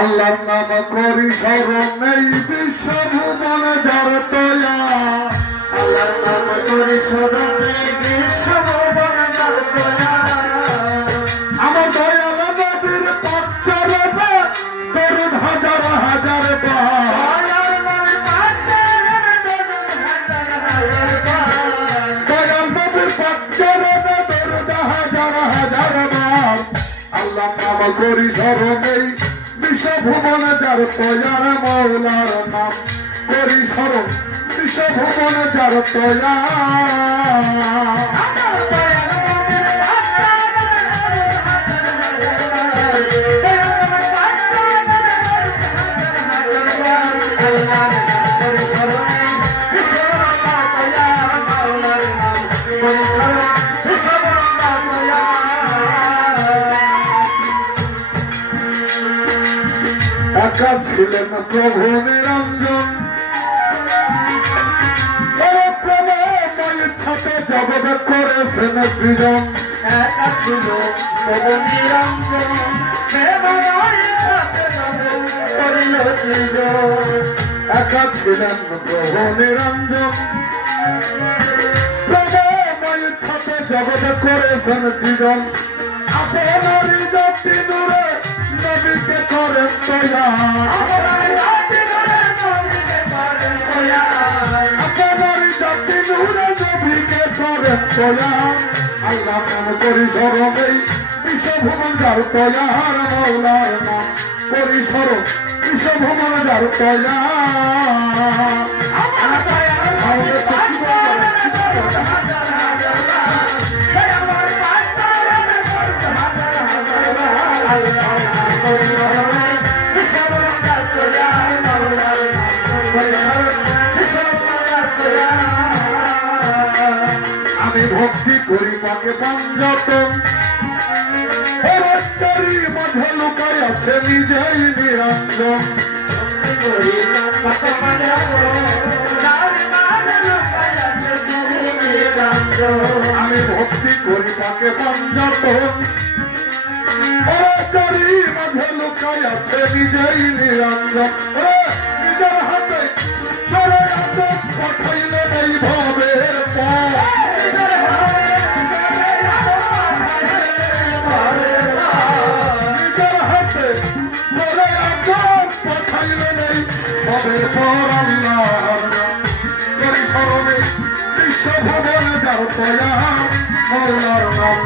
আল্লাহর নাম করি স্মরণ এই বিশ্বভুবন যার তয়া। আল্লাহর নাম করি স্মরণ এই বিশ্বভুবন যার তয়া। আমার দয়াল নবীর পাক চরণে দরুদ হাজার হাজার বার। দয়াল নবীর পাক চরণে দরুদ হাজার হাজার বার। দয়াল নবীর পাক চরণে দরুদ হাজার হাজার বার। আল্লাহর নাম করি স্মরণ এই বিশ্বভুবন যার তয়ার মৌলার নাম করি স্মরণ বিশ্বভুবন যার তয়া। একা ছিলেন প্রভু নিরঞ্জন ইচ্ছাতে জগৎ করেছেন সৃজন। একা ছিল প্রভু নিরঞ্জন করিল সৃজন। একা ছিলেন প্রভু নিরঞ্জন ইচ্ছাতে জগৎ করেছেন সৃজন। আপনারই জাতি দূরে নবীকে করেন তয়া। আপনারই জাতি দূরে নবীকে করেন তয়া। আল্লাহ নাম করি স্মরণ এই বিশ্বভুবন যার তয়ার মৌলার নাম করি স্মরণ বিশ্বভুবন যার তয়া। আমি ভক্তি করি পাকে পাঞ্জাতন মাঝে লুকাই আছে নিজেই নিরঞ্জন। আমি ভক্তি করি পাকে পাঞ্জাতন মাঝে লুকাই আছে নিজেই নিরঞ্জন। নিজের হাতে পাঠাইলে এই ভবের পথ। বিশ্বভুবন যার তয়া মৌলার নাম